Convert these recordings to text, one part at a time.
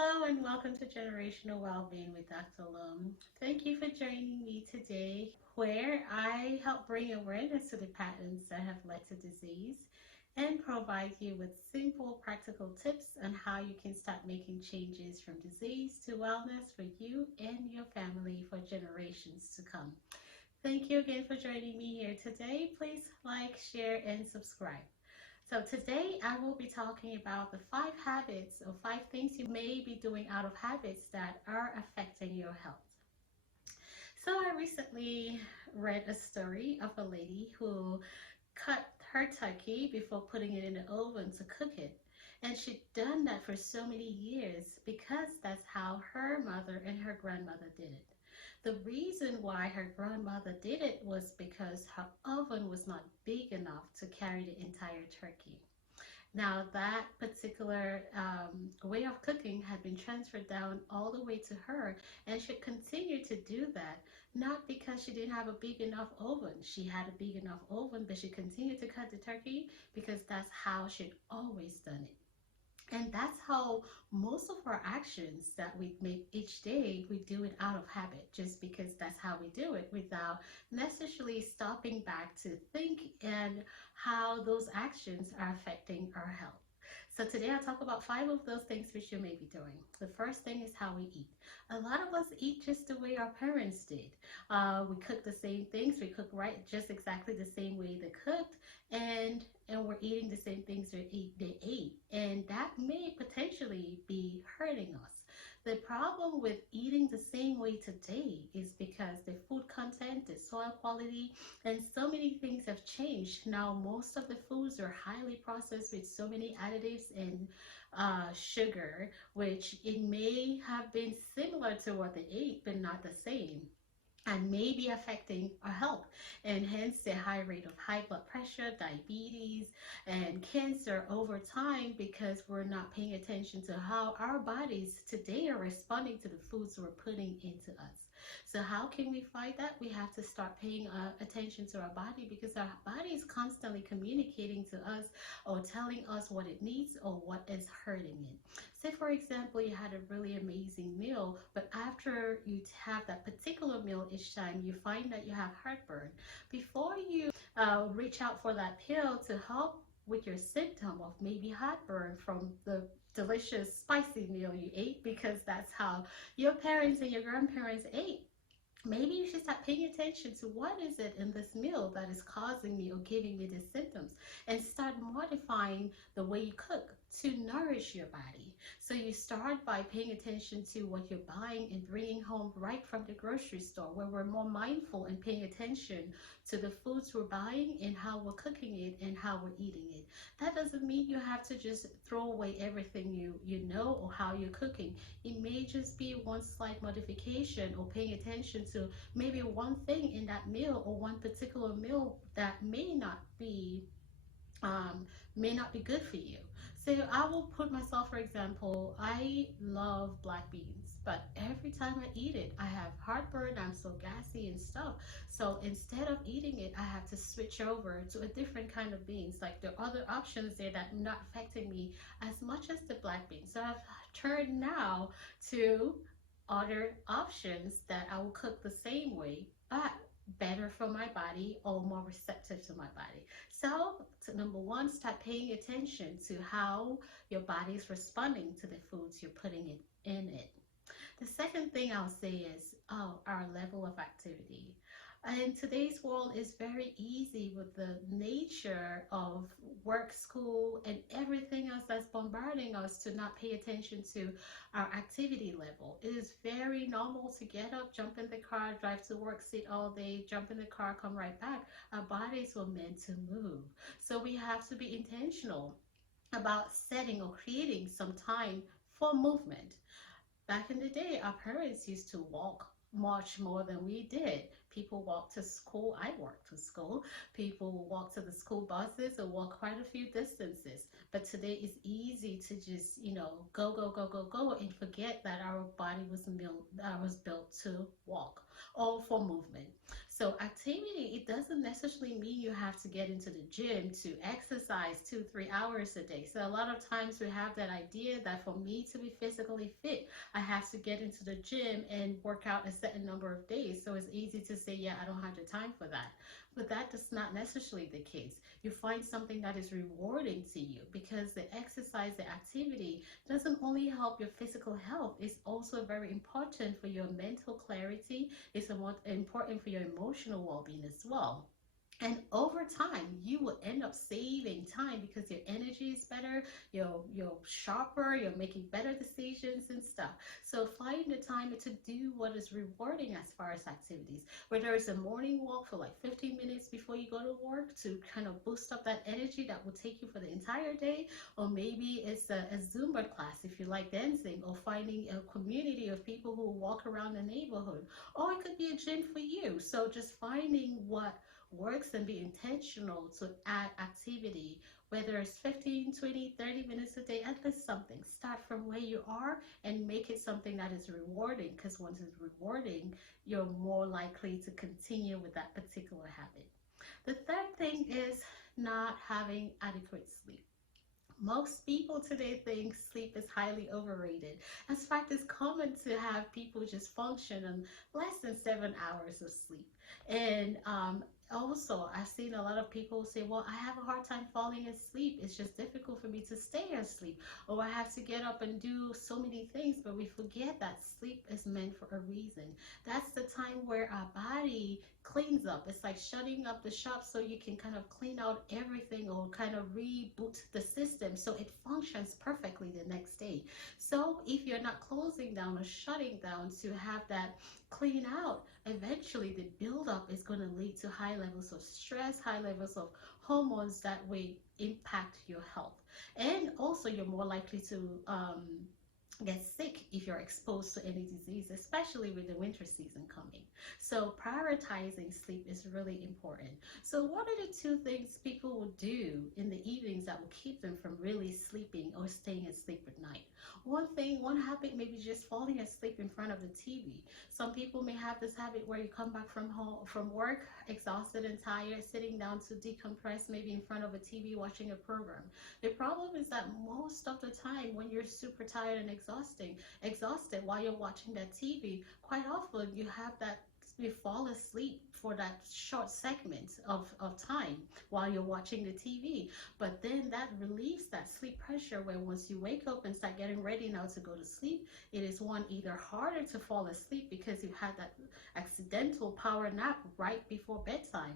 Hello and welcome to Generational Wellbeing with Dr. Lum. Thank you for joining me today, where I help bring awareness to the patterns that have led to disease and provide you with simple, practical tips on how you can start making changes from disease to wellness for you and your family for generations to come. Thank you again for joining me here today. Please like, share, and subscribe. So today I will be talking about the 5 habits or 5 things you may be doing out of habits that are affecting your health. So I recently read a story of a lady who cut her turkey before putting it in the oven to cook it. And she'd done that for so many years because that's how her mother and her grandmother did it. The reason why her grandmother did it was because her oven was not big enough to carry the entire turkey. Now, that particular way of cooking had been transferred down all the way to her, and should continue to do that, not because she didn't have a big enough oven. She had a big enough oven, but she continued to cut the turkey because that's how she'd always done it. And that's how most of our actions that we make each day, we do it out of habit, just because that's how we do it without necessarily stopping back to think and how those actions are affecting our health. So today I'll talk about 5 of those things which you may be doing. The first thing is how we eat. A lot of us eat just the way our parents did. We cook the same things. We cook right just exactly the same way they cooked, and we're eating the same things they ate, and that may potentially be hurting us. The problem with eating the same way today is because the food content, the soil quality, and so many things have changed. Now, most of the foods are highly processed with so many additives and sugar, which it may have been similar to what they ate, but not the same, and may be affecting our health, and hence the high rate of high blood pressure, diabetes, and cancer over time, because we're not paying attention to how our bodies today are responding to the foods we're putting into us. So how can we fight that? We have to start paying attention to our body, because our body is constantly communicating to us or telling us what it needs or what is hurting it. Say, for example, you had a really amazing meal, but after you have that particular meal each time, you find that you have heartburn. Before you reach out for that pill to help with your symptom of maybe heartburn from the delicious spicy meal you ate, because that's how your parents and your grandparents ate, maybe you should start paying attention to what is it in this meal that is causing me or giving me these symptoms, and start modifying the way you cook to nourish your body. So you start by paying attention to what you're buying and bringing home right from the grocery store, where we're more mindful and paying attention to the foods we're buying and how we're cooking it and how we're eating it. That doesn't mean you have to just throw away everything you know or how you're cooking. It may just be one slight modification, or paying attention to maybe one thing in that meal, or one particular meal that may not be good for you. So I will put myself, for example, I love black beans, but every time I eat it, I have heartburn, I'm so gassy and stuff. So instead of eating it, I have to switch over to a different kind of beans. Like, there are other options there that are not affecting me as much as the black beans. So I've turned now to other options that I will cook the same way, but better for my body or more receptive to my body. So, number one, start paying attention to how your body is responding to the foods you're putting in it. The second thing I'll say is our level of activity. And today's world is very easy with the nature of work, school, and everything else that's bombarding us to not pay attention to our activity level. It is very normal to get up, jump in the car, drive to work, sit all day, jump in the car, come right back. Our bodies were meant to move. So we have to be intentional about setting or creating some time for movement. Back in the day, our parents used to walk much more than we did. People walked to school. I walked to school. People walk to the school buses or walk quite a few distances. But today it's easy to just, go, go, go, go, go, and forget that our body was built to walk or for movement. So activity, it doesn't necessarily mean you have to get into the gym to exercise 2, 3 hours a day. So a lot of times we have that idea that for me to be physically fit, I have to get into the gym and work out a certain number of days. So it's easy to say, yeah, I don't have the time for that. But that is not necessarily the case. You find something that is rewarding to you, because the exercise, the activity doesn't only help your physical health, it's also very important for your mental clarity. It's important for your emotional well-being as well. And over time, you will end up saving time because your energy is better, you're sharper, you're making better decisions and stuff. So find the time to do what is rewarding as far as activities. Whether it's a morning walk for like 15 minutes before you go to work to kind of boost up that energy that will take you for the entire day, or maybe it's a Zumba class if you like dancing, or finding a community of people who walk around the neighborhood, or it could be a gym for you. So just finding what works and be intentional to add activity, whether it's 15, 20, 30 minutes a day, at least something. Start from where you are and make it something that is rewarding, because once it's rewarding, you're more likely to continue with that particular habit. The third thing is not having adequate sleep. Most people today think sleep is highly overrated. In fact, it's common to have people just function on less than 7 hours of sleep. And also, I've seen a lot of people say, well, I have a hard time falling asleep. It's just difficult for me to stay asleep. Or I have to get up and do so many things. But we forget that sleep is meant for a reason. That's the time where our body cleans up. It's like shutting up the shop so you can kind of clean out everything, or kind of reboot the system so it functions perfectly the next day. So if you're not closing down or shutting down to have that clean out, eventually the buildup is going to lead to high levels of stress, high levels of hormones that will impact your health. And also you're more likely to get sick if you're exposed to any disease, especially with the winter season coming. So prioritizing sleep is really important. So what are the two things people will do in the evenings that will keep them from really sleeping or staying asleep at night? One thing, one habit, maybe just falling asleep in front of the TV. Some people may have this habit where you come back from work exhausted and tired, sitting down to decompress, maybe in front of a TV watching a program. The problem is that most of the time when you're super tired and exhausted while you're watching that TV, quite often you have that, you fall asleep for that short segment of time while you're watching the TV. But then that relieves that sleep pressure, where once you wake up and start getting ready now to go to sleep, it is one, either harder to fall asleep because you've had that accidental power nap right before bedtime,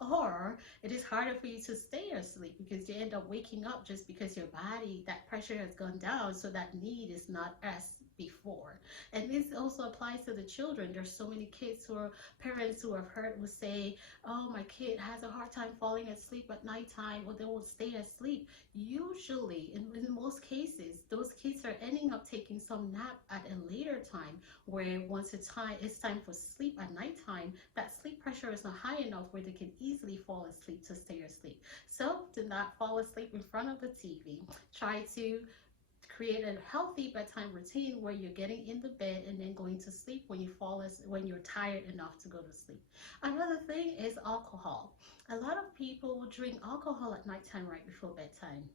or it is harder for you to stay asleep because you end up waking up just because your body, that pressure has gone down, so that need is not as before. And this also applies to the children. There's so many kids who are parents who have heard will say, oh, my kid has a hard time falling asleep at nighttime, or they won't stay asleep. Usually, in most cases, those kids are ending up taking some nap at a later time, where once it's time for sleep at nighttime, that sleep pressure is not high enough where they can easily fall asleep to stay asleep. So do not fall asleep in front of the TV. Try to create a healthy bedtime routine where you're getting in the bed and then going to sleep when when you're tired enough to go to sleep. Another thing is alcohol. A lot of people will drink alcohol at nighttime right before bedtime,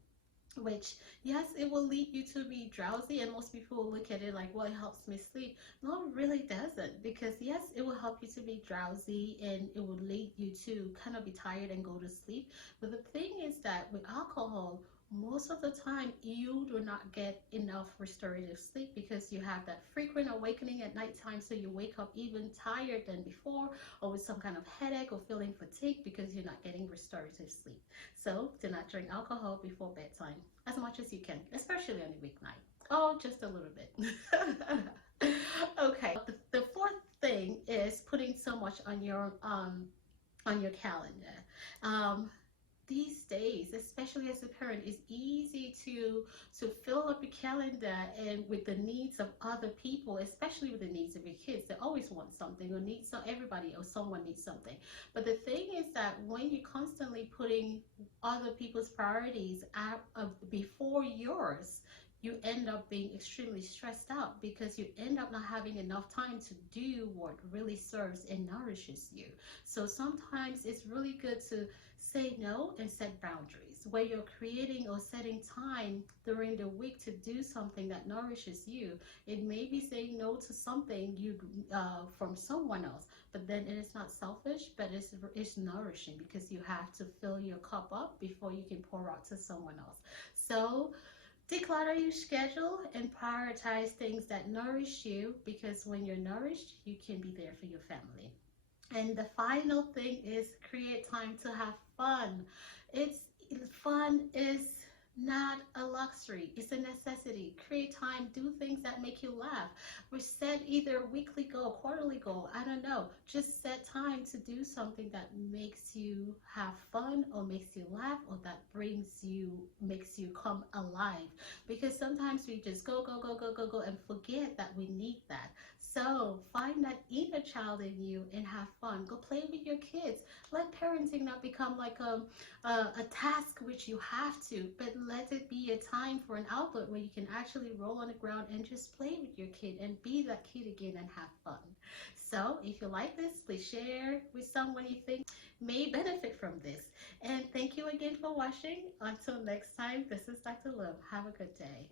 which, yes, it will lead you to be drowsy, and most people will look at it like, well, it helps me sleep. No, it really doesn't, because yes, it will help you to be drowsy and it will lead you to kind of be tired and go to sleep. But the thing is that with alcohol, most of the time you do not get enough restorative sleep, because you have that frequent awakening at nighttime, so you wake up even tired than before, or with some kind of headache or feeling fatigued because you're not getting restorative sleep. So do not drink alcohol before bedtime as much as you can, especially on a weeknight. Oh, just a little bit. Okay, the fourth thing is putting so much on your calendar. These days, especially as a parent, it's easy to fill up your calendar and with the needs of other people, especially with the needs of your kids. They always want something, or need everybody or someone needs something. But the thing is that when you're constantly putting other people's priorities out before yours, you end up being extremely stressed out because you end up not having enough time to do what really serves and nourishes you. So sometimes it's really good to say no and set boundaries where you're creating or setting time during the week to do something that nourishes you. It may be saying no to something you from someone else, but then it is not selfish, but it's nourishing because you have to fill your cup up before you can pour out to someone else. So declutter your schedule and prioritize things that nourish you, because when you're nourished, you can be there for your family. And the final thing is create time to have fun. It's Fun is not a luxury, it's a necessity. Create time, do things that make you laugh. Or set either a weekly goal, quarterly goal, I don't know. Just set time to do something that makes you have fun or makes you laugh or that makes you come alive. Because sometimes we just go, go, go, go, go, go and forget that we need that. So find that inner child in you and have fun. Go play with your kids. Let parenting not become like a task which you have to, but let it be a time for an outlet where you can actually roll on the ground and just play with your kid and be that kid again and have fun. So if you like this, please share with someone you think may benefit from this. And thank you again for watching. Until next time, this is Dr. Love. Have a good day.